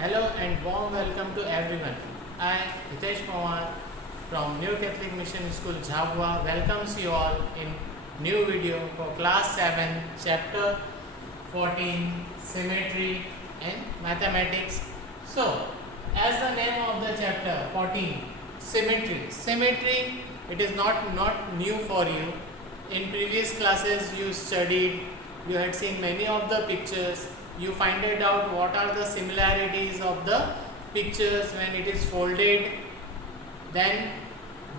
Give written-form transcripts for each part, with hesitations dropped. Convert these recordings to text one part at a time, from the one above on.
Hello and warm welcome to everyone. I, Hitesh Pawar from New Catholic Mission School, Jhabua, welcomes you all in new video for class 7, chapter 14, symmetry and mathematics. So, as the name of the chapter 14, symmetry. Symmetry, it is not new for you. In previous classes you studied, you had seen many of the pictures, you find it out what are the similarities of the pictures when it is folded, then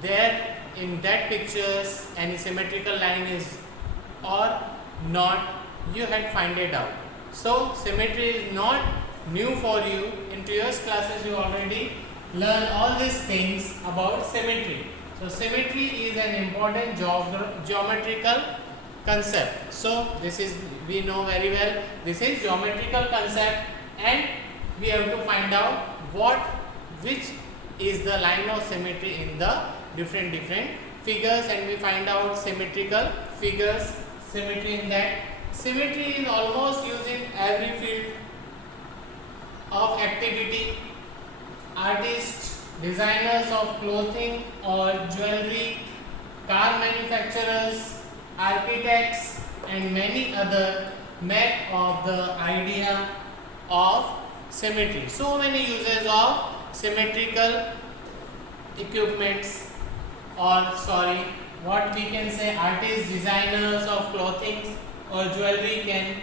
there in that pictures any symmetrical line is or not, you had find it out. So symmetry is not new for you. In previous classes you already learn all these things about symmetry. So symmetry is an important geometrical concept. So this is, we know very well, this is geometrical concept, and we have to find out which is the line of symmetry in the different figures, and we find out symmetrical figures, symmetry in that. Symmetry is almost used in every field of activity. Artists, designers of clothing or jewelry, car manufacturers, architects and many other make of the idea of symmetry. So many uses of symmetrical equipments, or what we can say, artists, designers of clothing or jewelry,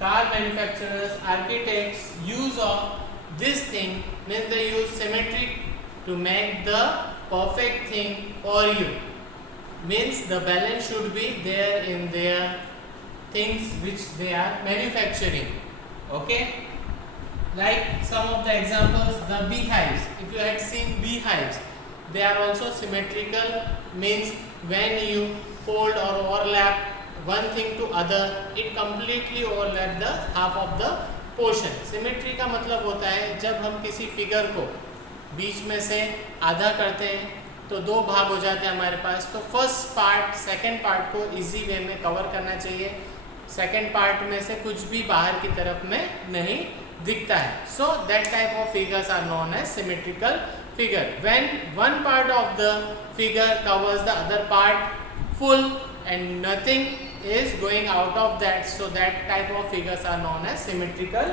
car manufacturers, architects use of this thing means they use symmetry to make the perfect thing for you. Means the balance should be there in their things which they are manufacturing. Okay, like some of the examples, the beehives. If you had seen beehives, they are also symmetrical. Means when you fold or overlap one thing to other, it completely overlap the half of the portion. Symmetry का मतलब होता है जब हम किसी figure को बीच में से आधा करते हैं तो दो भाग हो जाते हैं हमारे पास. तो फर्स्ट पार्ट सेकंड पार्ट को इजी वे में कवर करना चाहिए. सेकंड पार्ट में से कुछ भी बाहर की तरफ में नहीं दिखता है. So that type of figures are known as symmetrical figure. When one part of the figure covers the other part full and nothing is going out of that, so that type of figures are known as symmetrical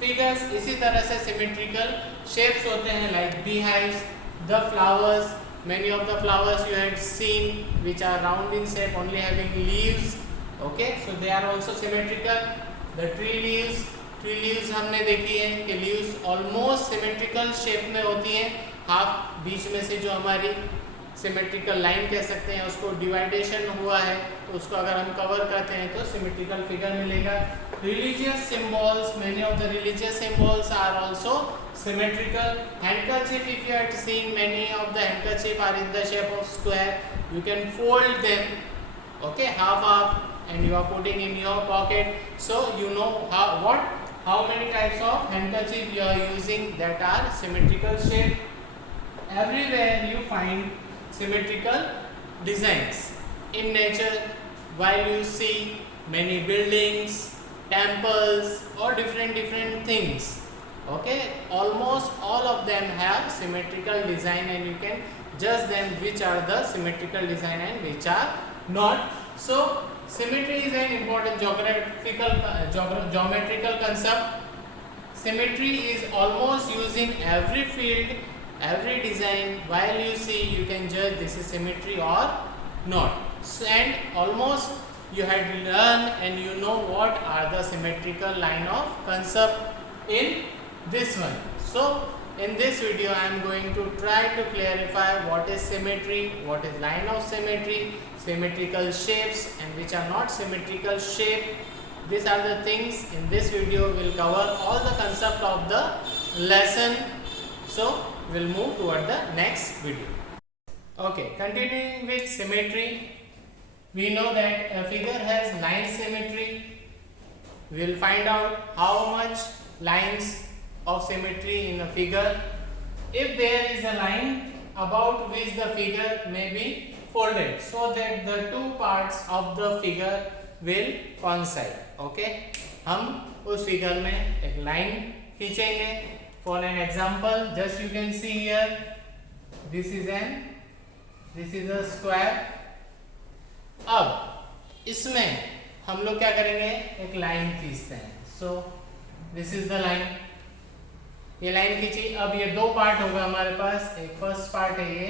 figures. इसी तरह से symmetrical shapes होते हैं like beehives, the flowers. Many of the flowers you had seen which are round in shape, only having leaves. Okay, so they are also symmetrical. The tree leaves हमने देखी है कि leaves almost symmetrical shape में होती हैं. Half बीच में से जो हमारी सिमेट्रिकल लाइन कह सकते हैं, उसको डिवाइडेशन हुआ है तो उसको अगर हम कवर करते हैं तो सिमेट्रिकल फिगर मिलेगा. Religious symbols, many of the religious symbols are also symmetrical. Handkerchief, if you had seen many of the handkerchief are in the shape of square. You can fold them, okay, half and you are putting in your pocket, so you know how many types of handkerchief you are using that are symmetrical shape. Everywhere you find symmetrical designs in nature. While you see many buildings, temples or different things, okay, almost all of them have symmetrical design, and you can judge them which are the symmetrical design and which are not. So symmetry is an important geometrical concept. Symmetry is almost used in every field, every design. While you see, you can judge this is symmetry or not. So, and almost you had learned and you know what are the symmetrical line of concept in this one. So in this video I am going to try to clarify what is symmetry, what is line of symmetry, symmetrical shapes and which are not symmetrical shape. These are the things in this video. Will cover all the concept of the lesson. So we'll move toward the next video. Okay, continuing with symmetry, we know that a figure has line symmetry. We'll find out how much lines of symmetry in a figure. If there is a line about which the figure may be folded, so that the two parts of the figure will coincide. Okay, हम उस figure में एक line खींचेंगे for an example, just you can see here, this is a square. अब इसमें हम लोग क्या करेंगे, एक लाइन खींचते हैं. So this is the line. ये लाइन खींची. अब ये दो पार्ट होगा हमारे पास, एक फर्स्ट पार्ट है ये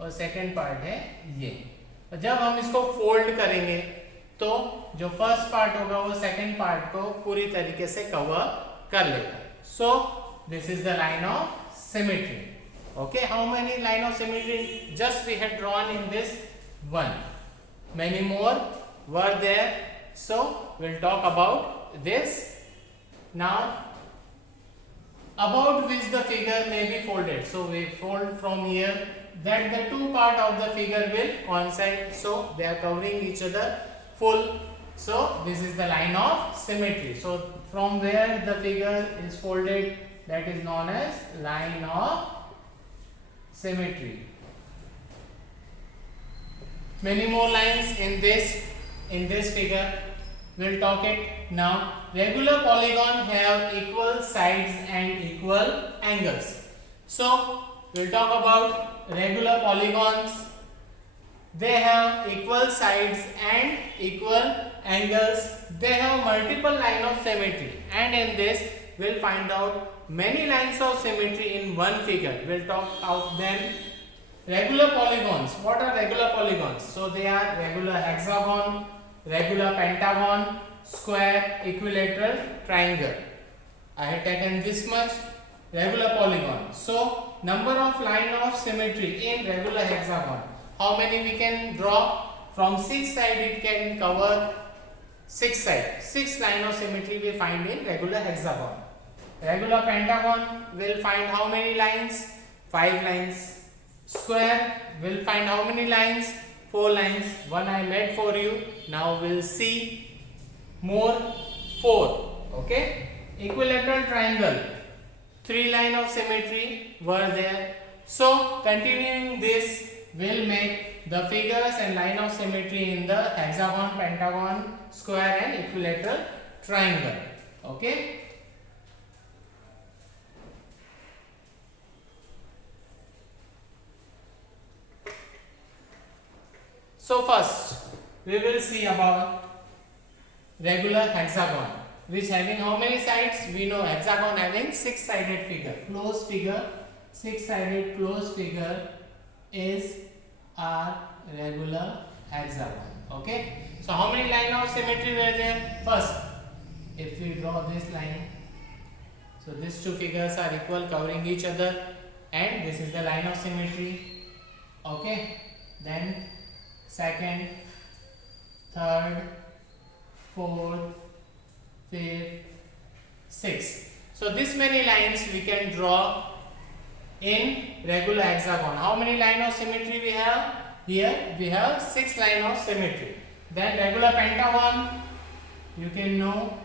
और सेकंड पार्ट है ये. जब हम इसको फोल्ड करेंगे तो जो फर्स्ट पार्ट होगा वो सेकंड पार्ट को पूरी तरीके से कवर कर लेगा. So this is the line of symmetry. Okay, how many line of symmetry just we had drawn in this one? Many more were there, so we'll talk about this now. About which the figure may be folded, so we fold from here that the two part of the figure will coincide, so they are covering each other full. So this is the line of symmetry. So from where the figure is folded, that is known as line of symmetry. Many more lines in this figure. We'll talk it now. Regular polygon have equal sides and equal angles. So we'll talk about regular polygons. They have equal sides and equal angles. They have multiple line of symmetry, and in this we'll find out many lines of symmetry in one figure. We'll talk about them. Regular polygons. What are regular polygons? So they are regular hexagon, regular pentagon, square, equilateral, triangle. I have taken this much. Regular polygon. So number of line of symmetry in regular hexagon. How many we can draw? From 6 sides it can cover 6 sides. 6 line of symmetry we find in regular hexagon. Regular pentagon will find how many lines? 5 lines. Square will find how many lines? 4 lines. One I made for you. Now we'll see more. 4. Okay. Equilateral triangle. 3 line of symmetry were there. So continuing this will make the figures and line of symmetry in the hexagon, pentagon, square and equilateral triangle. Okay. So first we will see about regular hexagon, which having how many sides? We know hexagon having 6-sided figure. Closed figure, 6-sided closed figure is our regular hexagon. Okay. So how many line of symmetry were there? First, if we draw this line, so these two figures are equal, covering each other, and this is the line of symmetry. Okay. Then second, third, fourth, fifth, sixth. So this many lines we can draw in regular hexagon. How many line of symmetry we have? Here we have 6 line of symmetry. Then regular pentagon, you can know.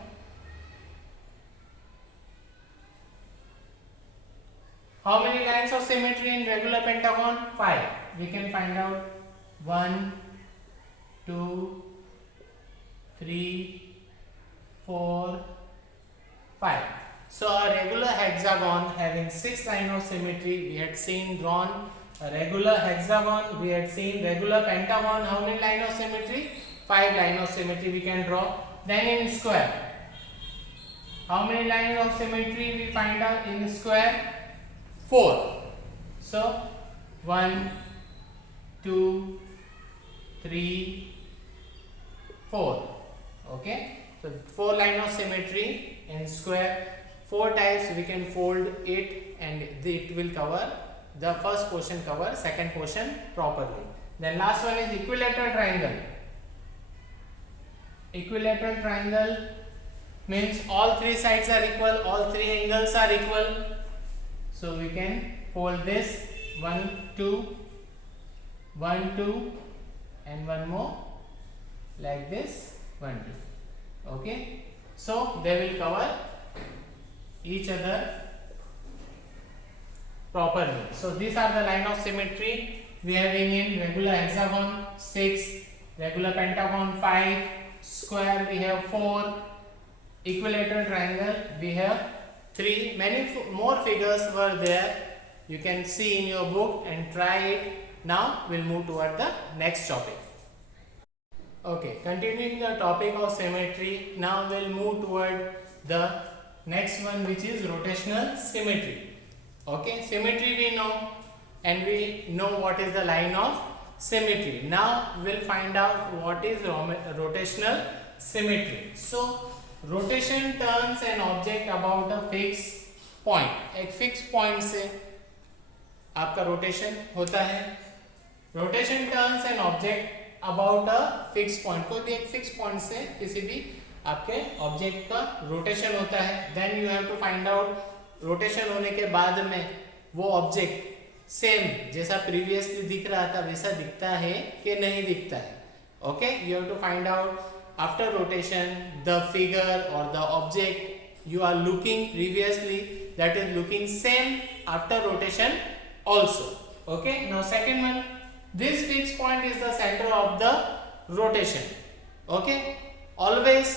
How many lines of symmetry in regular pentagon? 5. We can find out 1, 2, 3, 4, 5. So a regular hexagon having 6 line of symmetry we had seen drawn. A regular hexagon we had seen. Regular pentagon, how many line of symmetry? 5 line of symmetry we can draw. Then in square, how many line of symmetry we find out in square? 4. So 1, 2, 3, 4. Okay. So 4 line of symmetry in square. 4 times we can fold it and it will cover the first portion, cover second portion properly. Then last one is equilateral triangle. Equilateral triangle means all 3 sides are equal, all 3 angles are equal. So we can fold this 1, 2, 1, 2 and one more like this 1, 2. Okay. So they will cover each other properly. So these are the line of symmetry we are having in regular hexagon 6, regular pentagon 5, square we have 4, equilateral triangle we have 3. Many more figures were there. You can see in your book and try it. Now we'll move toward the next topic. Okay, continuing the topic of symmetry, now we'll move toward the next one, which is rotational symmetry. Okay, symmetry we know, and we know what is the line of symmetry. Now we'll find out what is rotational symmetry. So rotation turns an object about a fixed point. एक fixed point से आपका rotation होता है. Rotation turns an object about a fixed point. कोई भी एक fixed point से किसी भी आपके object का rotation होता है. Then you have to find out rotation होने के बाद में वो object सेम जैसा प्रीवियसली दिख रहा था वैसा दिखता है कि नहीं दिखता है. Okay, you have to find out after rotation the figure or the object you are looking previously that is looking same after rotation also. Okay, now second one, this fixed point is the center of the rotation. Okay, always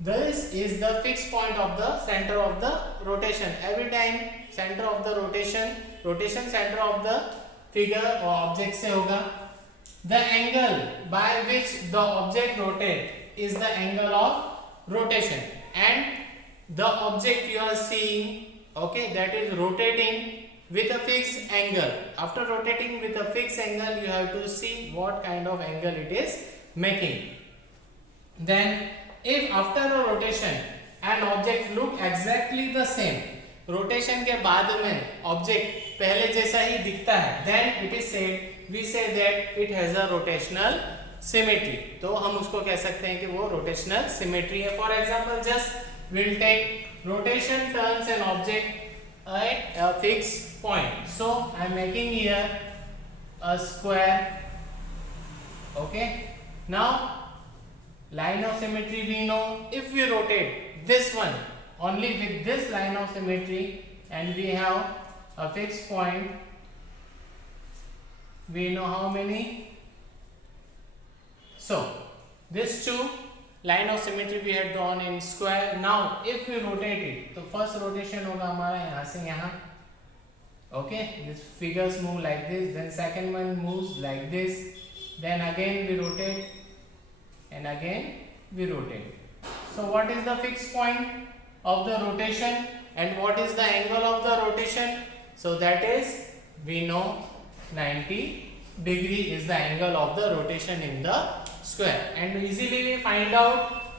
this is the fixed point of the center of the rotation. Every time center of the rotation center of the figure or object से होगा. The angle by which the object rotate is the angle of rotation, and the object you are seeing, okay, that is rotating with a fixed angle. After rotating with a fixed angle, you have to see what kind of angle it is making. Then if after a rotation an object look exactly the same, rotation के बाद में object पहले जैसा ही दिखता है, then it is said, we say that it has a rotational symmetry. तो हम उसको कह सकते हैं कि वो rotational symmetry है. For example, just we'll take rotation turns an object at a fixed point. So I am making here a square. Okay, now line of symmetry we know. If we rotate this one only with this line of symmetry and we have a fixed point, we know how many. So this two line of symmetry we had drawn in square. Now if we rotate it, तो first rotation होगा हमारा यहाँ से यहाँ. Okay, these figures move like this, then second one moves like this, then again we rotate and again we rotate. So what is the fixed point of the rotation and what is the angle of the rotation? So that is, we know 90 degree is the angle of the rotation in the square, and easily we find out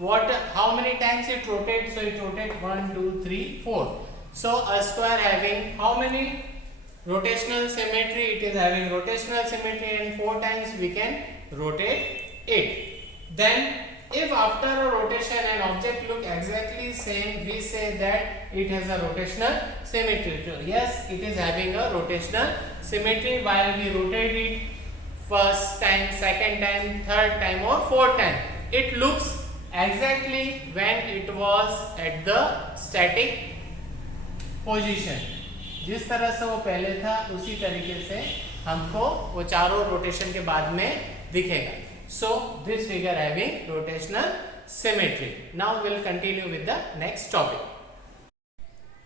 how many times it rotates. So it rotates 1 2 3 4. So a square having how many rotational symmetry? It is having rotational symmetry, and 4 times we can rotate it. Then if after a rotation an object look exactly same, we say that it has a rotational symmetry. So yes, it is having a rotational symmetry while we rotate it first time, second time, third time or fourth time. It looks exactly when it was at the static position. जिस तरह से वो पहले था उसी तरीके से हमको वो चारों रोटेशन के बाद में दिखेगा. So this figure having rotational symmetry. Now we'll continue with the next topic.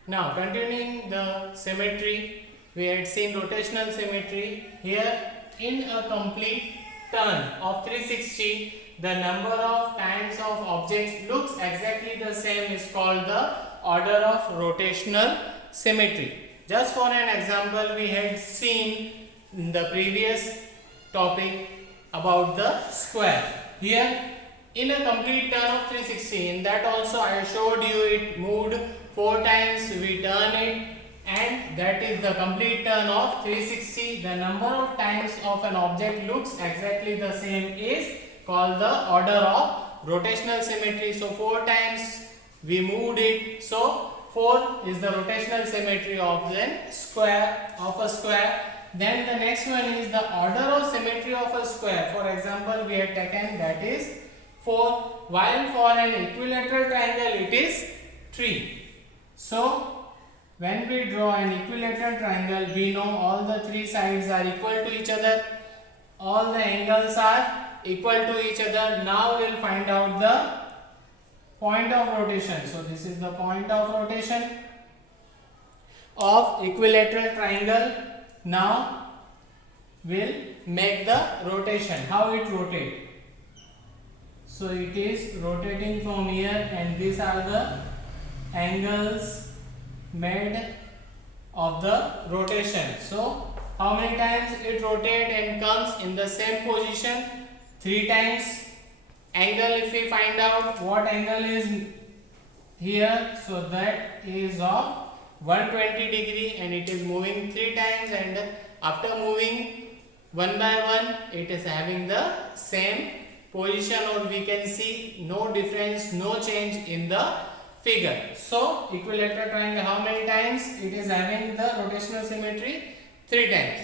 Now continuing the symmetry, we had seen rotational symmetry. Here in a complete turn of 360, the number of times of object looks exactly the same is called the order of rotational symmetry. Just for an example, we had seen in the previous topic about the square. Here in a complete turn of 360, in that also I showed you it moved 4 times, we turn it, and that is the complete turn of 360. The number of times of an object looks exactly the same is called the order of rotational symmetry. So 4 times we moved it, so 4 is the rotational symmetry of the square of a square. Then the next one is the order of symmetry of a square. For example, we have taken that is 4, while for an equilateral triangle it is 3. So when we draw an equilateral triangle, we know all the 3 sides are equal to each other, all the angles are equal to each other. Now we will find out the point of rotation. So this is the point of rotation. of equilateral triangle. Now we'll make the rotation. How it rotate? So it is rotating from here, and these are the angles made of the rotation. So how many times it rotate and comes in the same position? 3 times. Angle, if we find out what angle is here, so that is of 120 degree, and it is moving 3 times, and after moving one by one it is having the same position, or we can see no difference, no change in the figure. So equilateral triangle, how many times it is having the rotational symmetry? 3 times.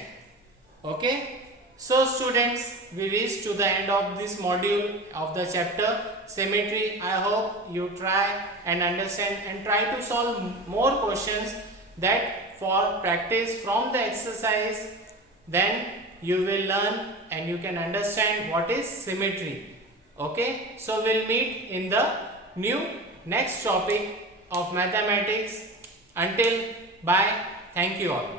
Okay. So students, we reached to the end of this module of the chapter symmetry. I hope you try and understand and try to solve more questions, that for practice from the exercise, then you will learn and you can understand what is symmetry. Okay. So we'll meet in the next topic of mathematics. Until bye. Thank you all.